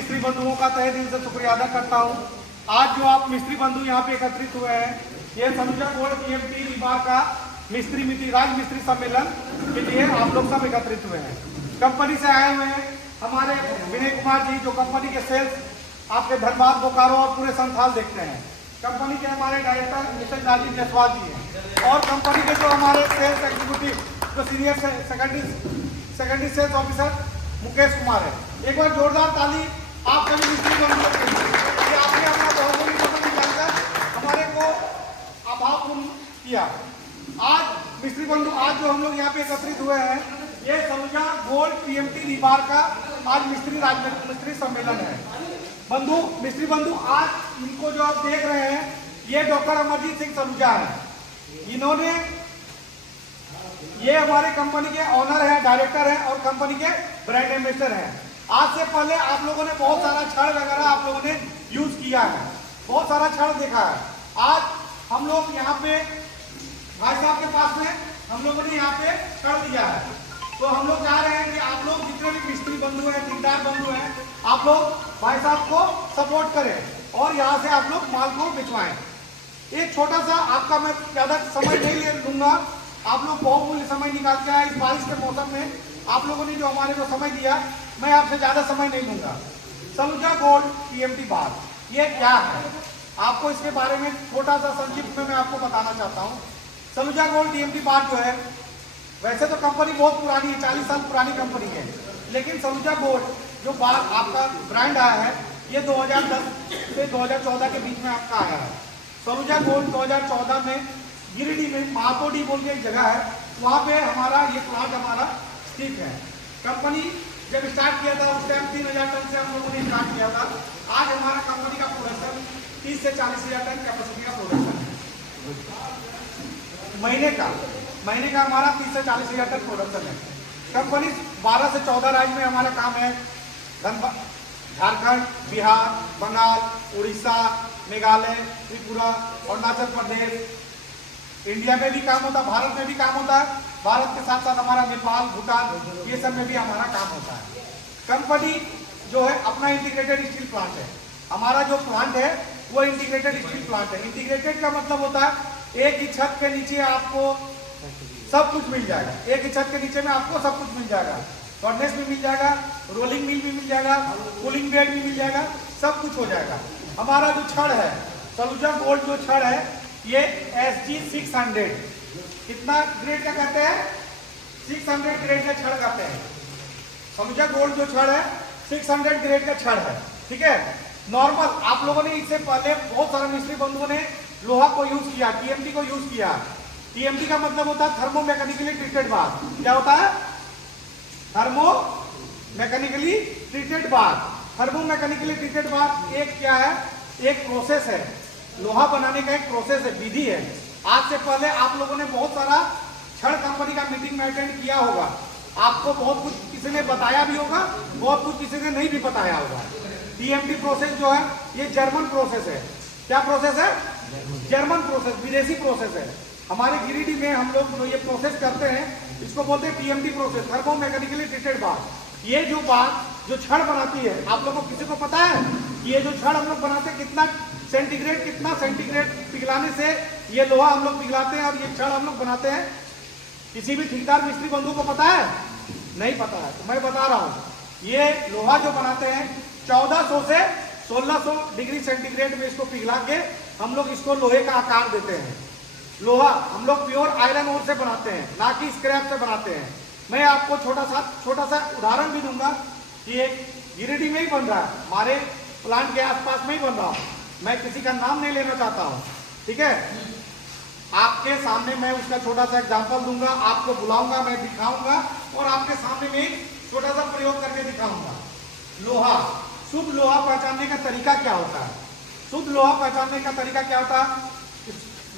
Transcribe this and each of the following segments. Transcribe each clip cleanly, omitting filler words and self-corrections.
मिस्त्री बंधुओं का तहे दिल से शुक्रिया अदा करता हूँ। आज जो आप मिस्त्री बंधु यहाँ पे एकत्रित हुए हैं, ये सलूजा गोल्ड टीएमटी रिबार का मिस्त्री मिति राज मिस्त्री सम्मेलन के लिए आप लोग सब एकत्रित हुए हैं। कंपनी से आए हुए हैं हमारे विनय कुमार जी, जो कंपनी के सेल्स आपके धनबाद, बोकारो और पूरे संथाल देखते हैं। कंपनी के हमारे डायरेक्टर मिस्टर राजीव जायसवाल जी हैं, और कंपनी के जो हमारे सेल्स एग्जीक्यूटिव, जो senior secondary sales officer Mukesh Kumar है। एक बार जोरदार ताली आप सभी मिस्त्री बंधुओं के लिए कि आपने अपना बहुमूल्य समय निकालकर हमारे को आभारपूर्ण किया। आज मिस्त्री बंधु, आज जो हम लोग यहाँ पे एकत्रित हुए हैं, ये सलूजा गोल्ड टीएमटी रिबार का आज मिस्त्री सम्मेलन है। बंधु, मिस्त्री बंधु, आज इनको जो आप देख रहे हैं, ये डॉक्टर अमरजीत सिंह सलूजा है। इन्होंने, ये हमारे कंपनी के ऑनर है, डायरेक्टर है और कंपनी के ब्रांड एम्बेसडर हैं। आज से पहले आप लोगों ने बहुत सारा छड़ वगैरह आप लोगों ने यूज किया है, बहुत सारा छड़ देखा है। आज हम लोग यहाँ पे भाई साहब के पास में हम लोगों ने यहाँ पे छड़ दिया है, तो हम लोग चाह रहे हैं कि आप लोग जितने भी मिस्त्री बंधु हैं, ठेकेदार बंधु हैं, आप लोग भाई साहब को सपोर्ट करें और यहाँ से आप लोग माल को भिजवाएं। एक छोटा सा आपका, मैं ज्यादा समय नहीं लूंगा, आप लोग बहुत मूल्य समय निकाल के आए इस बारिश के मौसम में। आप लोगों ने जो हमारे को समय दिया, मैं आपसे ज्यादा समय नहीं लूंगा। सलूजा गोल्ड टीएमटी बार ये क्या है, आपको इसके बारे में छोटा सा संक्षिप्त में मैं आपको बताना चाहता हूँ। सलूजा गोल्ड टीएमटी बार जो है, वैसे तो कंपनी बहुत पुरानी है, 40 साल पुरानी कंपनी है, लेकिन सलूजा गोल्ड जो बार आपका ब्रांड आया है, ये 2010 से 2014 के बीच में आपका आया है। सलूजा गोल्ड 2014 में गिरिडीह में मातोडी बोल के एक जगह है, वहाँ पे हमारा ये प्लांट हमारा स्थित है। कंपनी जब स्टार्ट किया था उस टाइम 3000 टन से हम लोगों ने स्टार्ट किया था। आज हमारा कंपनी का प्रोडक्शन 30 से 40,000 टन कैपेसिटी का प्रोडक्शन है। महीने का हमारा 30 से 40,000 टन प्रोडक्शन है। कंपनी 12 से 14 राज्य में हमारा काम है, झारखंड, बिहार, बंगाल, उड़ीसा, मेघालय, त्रिपुरा, अरुणाचल प्रदेश, इंडिया में भी काम होता है, भारत में भी काम होता है। भारत के साथ साथ हमारा नेपाल, भूटान, ये सब में भी हमारा काम होता है। कंपनी जो है अपना इंटीग्रेटेड स्टील प्लांट है। हमारा जो प्लांट है वो इंटीग्रेटेड स्टील प्लांट है। इंटीग्रेटेड का मतलब होता है एक ही छत के नीचे आपको सब कुछ मिल जाएगा। एक ही छत के नीचे में आपको सब कुछ मिल जाएगा। फर्नेस भी मिल जाएगा, रोलिंग मिल भी मिल जाएगा, कूलिंग बेड भी मिल जाएगा, सब कुछ हो जाएगा। हमारा जो छड़ है, सलूजा गोल्ड जो छड़ है, ये SG 600 कितना ग्रेड का कहते हैं, 600 ग्रेड का छड़ कहते हैं। सलूजा गोल्ड जो छड़ है 600 ग्रेड का छड़ है, ठीक है। नॉर्मल आप लोगों ने इससे पहले बहुत सारे मिस्त्री बंधुओं ने लोहा को यूज किया, टीएमटी को यूज किया। टीएमटी का मतलब होता है थर्मो मैकेनिकली ट्रीटेड बार। क्या होता है? थर्मो मैकेनिकली ट्रीटेड बार। थर्मो मैकेनिकली ट्रीटेड बार एक क्या है, एक प्रोसेस है, लोहा बनाने का एक प्रोसेस है, विधि है। आज से पहले आप लोगों ने बहुत सारा छड़ कंपनी का मीटिंग में अटेंड किया होगा, आपको बहुत कुछ किसी ने बताया भी होगा, बहुत कुछ किसी ने नहीं भी बताया होगा। टीएमटी प्रोसेस जो है ये जर्मन प्रोसेस है। क्या प्रोसेस है? जर्मन प्रोसेस, विदेशी प्रोसेस है। हमारे गिरिडीह में हम लोग जो ये प्रोसेस करते हैं, इसको बोलते हैं TMT process, thermo mechanically treated bar. ये जो बार जो छड़ बनाती है, आप लोगों को किसी को पता है ये जो छड़ हम लोग बनाते हैं कितना सेंटीग्रेड पिघलाने से ये लोहा हम लोग पिघलाते हैं और ये छड़ हम लोग बनाते हैं? किसी भी ठेकेदार मिस्त्री बंधु को पता है? नहीं पता है, तो मैं बता रहा हूँ। ये लोहा जो बनाते हैं 1400 से 1600 डिग्री सेंटीग्रेड में इसको पिघला के हम लोग इसको लोहे का आकार देते हैं। लोहा हम लोग प्योर आयरन ओर से बनाते हैं, ना कि स्क्रैप से बनाते हैं। मैं आपको छोटा सा उदाहरण भी दूंगा कि ये गिरिडीह में ही बन रहा है, हमारे प्लांट के आसपास में ही बन रहा हूँ। मैं किसी का नाम नहीं लेना चाहता हूँ, ठीक है। आपके सामने मैं उसका छोटा सा एग्जांपल दूंगा, आपको बुलाऊंगा, मैं दिखाऊंगा और आपके सामने में छोटा सा प्रयोग करके दिखाऊंगा। लोहा, शुद्ध लोहा पहचानने का तरीका क्या होता है? शुद्ध लोहा पहचानने का तरीका क्या होता है?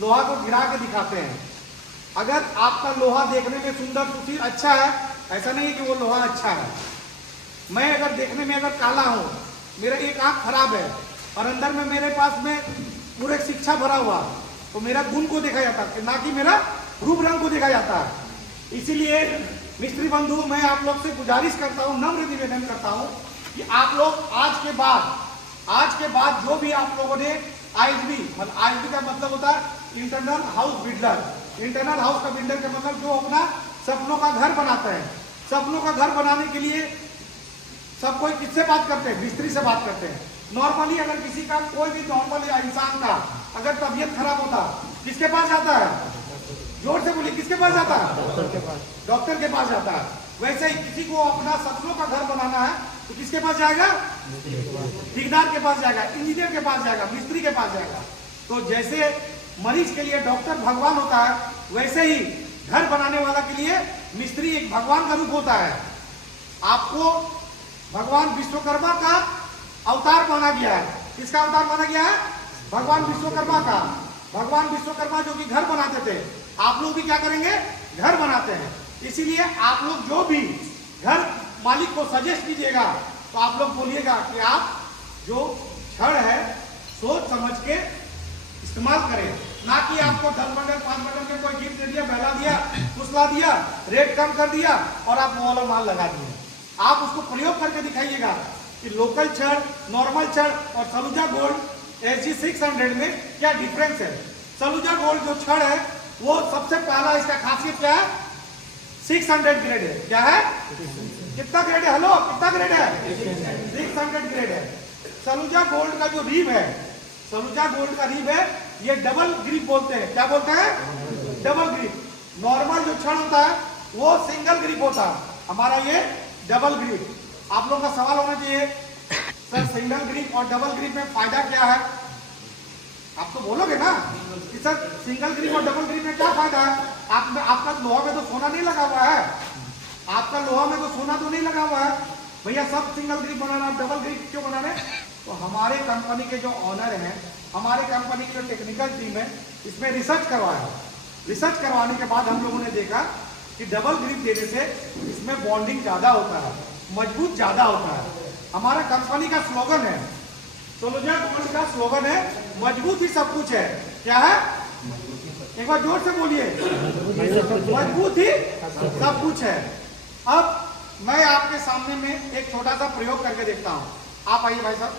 लोहा को गिरा के दिखाते हैं। अगर आपका लोहा देखने में सुंदर सुशील अच्छा है, ऐसा नहीं है कि वो लोहा अच्छा है। मैं अगर देखने में अगर काला हूँ, मेरा एक आंख खराब है और अंदर में मेरे पास में पूरे शिक्षा भरा हुआ, तो मेरा गुण को देखा जाता है, ना कि मेरा रूप रंग को देखा जाता है। इसीलिए मिस्त्री बंधु, मैं आप लोग से गुजारिश करता हूँ, नम्र निवेदन करता हूँ कि आप लोग आज के बाद जो भी आप लोगों ने आईएसबी, मतलब आईएसबी का मतलब होता है internal house builder. Internal house का बिल्डर का मतलब जो अपना सपनों का घर बनाता है। सपनों का घर बनाने के लिए सब कोई किससे बात करते हैं? मिस्त्री से बात करते हैं। नॉर्मली अगर किसी का कोई भी नॉर्मल इंसान का अगर तबीयत खराब होता किसके पास जाता है? जोर से बोलिए, किसके पास जाता है? डॉक्टर के पास जाता है। वैसे ही किसी को अपना सपनों का घर बनाना है तो किसके पास जाएगा? ठेकेदार के पास जाएगा, इंजीनियर के पास जाएगा, मिस्त्री के पास जाएगा। तो जैसे मरीज के लिए डॉक्टर भगवान होता है, वैसे ही घर बनाने वाला के लिए मिस्त्री एक भगवान का रूप होता है। आपको भगवान विश्वकर्मा का अवतार माना गया है। किसका अवतार माना गया है? भगवान विश्वकर्मा का। भगवान विश्वकर्मा जो कि घर बनाते थे, आप लोग भी क्या करेंगे? घर बनाते हैं। इसीलिए आप लोग जो भी घर मालिक को सजेस्ट कीजिएगा तो आप लोग बोलिएगा कि आप जो छड़ है सोच समझ के इस्तेमाल करें, ना कि आपको 10 बंडल 5 बंडल के कोई गिफ्ट दे दिया, बहला दिया, फुसला दिया, रेट कम कर दिया और आप वो वाला माल लगा दिए। आप उसको प्रयोग करके दिखाइएगा कि लोकल छड़, नॉर्मल छड़ और सलूजा गोल्ड SG 600 में क्या डिफरेंस है। सलूजा गोल्ड जो छड़ है वो सबसे पहला इसका खासियत क्या है? 600 ग्रेड है। क्या है? कितना ग्रेड है? हेलो, कितना ग्रेड है? 600 ग्रेड है। सलूजा गोल्ड का जो रिब है, सलूजा गोल्ड का रिब है, ये डबल ग्रिप बोलते हैं। क्या बोलते हैं? Double grip. नॉर्मल जो छड़ होता है वो सिंगल ग्रिप होता है, हमारा ये डबल ग्रिप। आप लोगों का सवाल होना चाहिए, सर सिंगल ग्रिप और डबल ग्रिप में फायदा क्या है? आप तो बोलोगे ना कि सर सिंगल ग्रिप और डबल ग्रिप में क्या फायदा है? आपका लोहा में तो सोना नहीं लगा हुआ है, आपका लोहा में तो सोना तो नहीं लगा हुआ है भैया। सब सिंगल ग्रिप बनाना, डबल ग्रिप क्यों बना रहे? तो हमारे कंपनी के जो ऑनर हैं, हमारे कंपनी की जो टेक्निकल टीम है, इसमें रिसर्च करवाया। रिसर्च करवाने के बाद हम लोगों ने देखा कि डबल ग्रिप देने से इसमें बॉन्डिंग ज्यादा होता है, मजबूत ज्यादा होता है। हमारा कंपनी का स्लोगन है, सलूजा गोल्ड का स्लोगन है, मजबूत ही सब कुछ है। क्या है? एक बार जोर से बोलिए, मजबूत ही सब कुछ है। अब मैं आपके सामने में एक छोटा सा प्रयोग करके देखता हूं। आप आइए भाई साहब,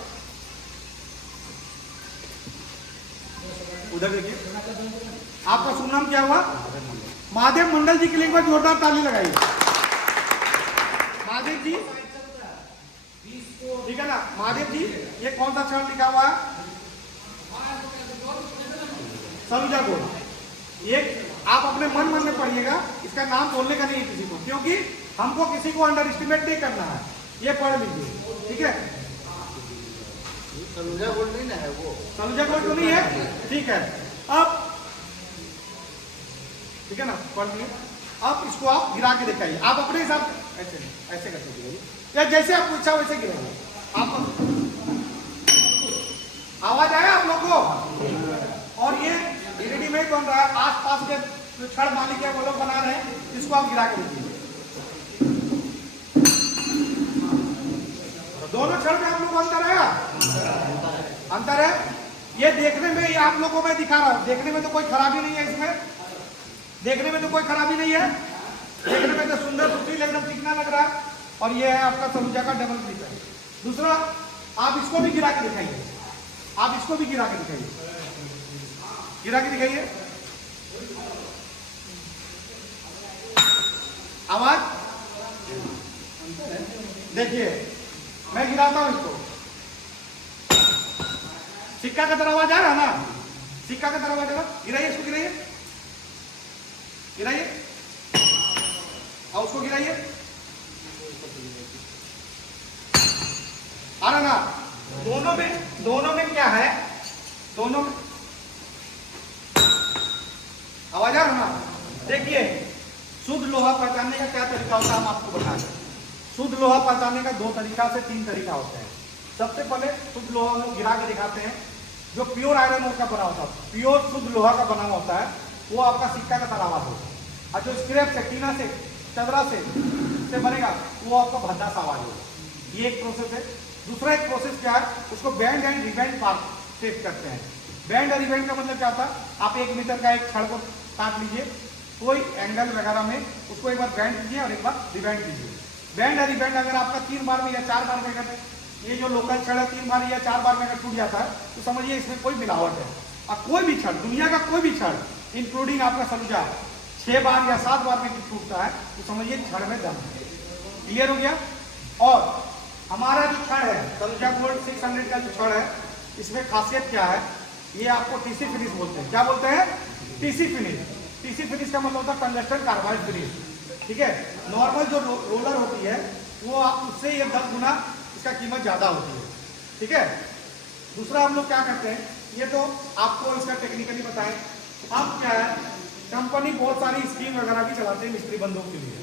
उधर देखिए। आपका शुभ नाम क्या हुआ? महादेव मंडल जी के लिए एक बार जोरदार ताली लगाइए। महादेव जी, ठीक है ना? महादेव जी, ये कौन सा छड़ लिखा हुआ है? सलूजा गोल्ड। ये आप अपने मन में पढ़िएगा, इसका नाम बोलने का नहीं है किसी को, क्योंकि हमको किसी को अंडर एस्टिमेट नहीं करना है। ये पढ़ लीजिए, ठीक है? सलूजा गोल्ड नहीं ना है वो? सलूजा गोल्ड तो नहीं है, ठीक है। अब ठीक है ना, पढ़ लिए। अब इसको आप गिरा के दिखाइए, आप अपने हिसाब से ऐसे करके गिराइए, या जैसे आपको इच्छा वैसे गिराइए। आप आवाज आया आप लोग को? और ये रेडीमेड बन रहा है, आसपास के जो छड़ मालिक है वो लोग बना रहे हैं, इसको आप गिरा के दीजिए। दोनों छड़ में आप लोग अंतर है? अंतर है। ये देखने में, ये आप लोगों में दिखा रहा हूं, देखने में तो कोई खराबी नहीं है इसमें, देखने में तो कोई खराबी नहीं है, देखने में तो सुंदर सुशील एकदम चिकना लग रहा है। और ये है आपका सलूजा का डबल ग्रिप है। दूसरा, आप इसको भी गिरा के दिखाइए, आप इसको भी गिरा के दिखाइए, गिरा के दिखाइए। आवाज देखिए, मैं गिराता हूं इसको, सिक्का का तरह आवाज आ रहा है ना? सिक्का का तरह आवाज आ रहा, गिराइए इसको, गिराइए, गिराइए और उसको गिराइए। आ रहा ना? दोनों में क्या है? दोनों में आवाज आ रहा ना? देखिए, शुद्ध लोहा पहचानने का क्या तरीका होता है हम आपको बता दें। शुद्ध लोहा पहचानने का 2 तरीका से 3 तरीका होता है। सबसे पहले शुद्ध लोहा हम गिरा के दिखाते हैं, जो प्योर आयरन ओर का बना होता है, प्योर शुद्ध लोहा का बना होता है, वो आपका सिक्का का तरह आवाज होगा। और जो स्क्रैप से, टीना से, चदरा से बनेगा, वो आपका भद्दा सा आवाज होगा। ये एक प्रोसेस है। दूसरा एक प्रोसेस क्या है, उसको बैंड एंड रिबैंड पार्ट सेट करते हैं। बैंड और रिबैंड का मतलब क्या होता है? आप 1 मीटर का एक छड़ को काट लीजिए, कोई एंगल वगैरह में उसको एक बार बैंड कीजिए और एक बार रिबैंड कीजिए। बैंड और रिबैंड अगर आपका 3 बार में या 4 बार में ये जो लोकल छड़ है 3 बार या 4 बार में अगर टूट जाता है तो समझिए इसमें कोई मिलावट है। अब कोई भी छड़, दुनिया का कोई भी छड़, इंक्लूडिंग आपका सलूजा 6 बार या 7 बार में टूटता है तो समझिए छड़ में दम है। क्लियर हो गया। और हमारा जो छड़ है सलूजा गोल्ड 600 का जो छड़ है, इसमें खासियत क्या है, ये आपको टीसी फिनिश बोलते हैं। क्या बोलते हैं? TC finish. टीसी फिनिश का मतलब होता है टंगस्टन कार्बाइड फिनिश। ठीक है। नॉर्मल जो रोलर होती है वो उससे ये 10 गुना इसका कीमत ज्यादा होती है। ठीक है। दूसरा हम लोग क्या करते हैं, ये तो आपको इसका टेक्निकली बताएं। अब क्या है, कंपनी बहुत सारी स्कीम वगैरह भी चलाते हैं मिस्त्री बंदों के लिए।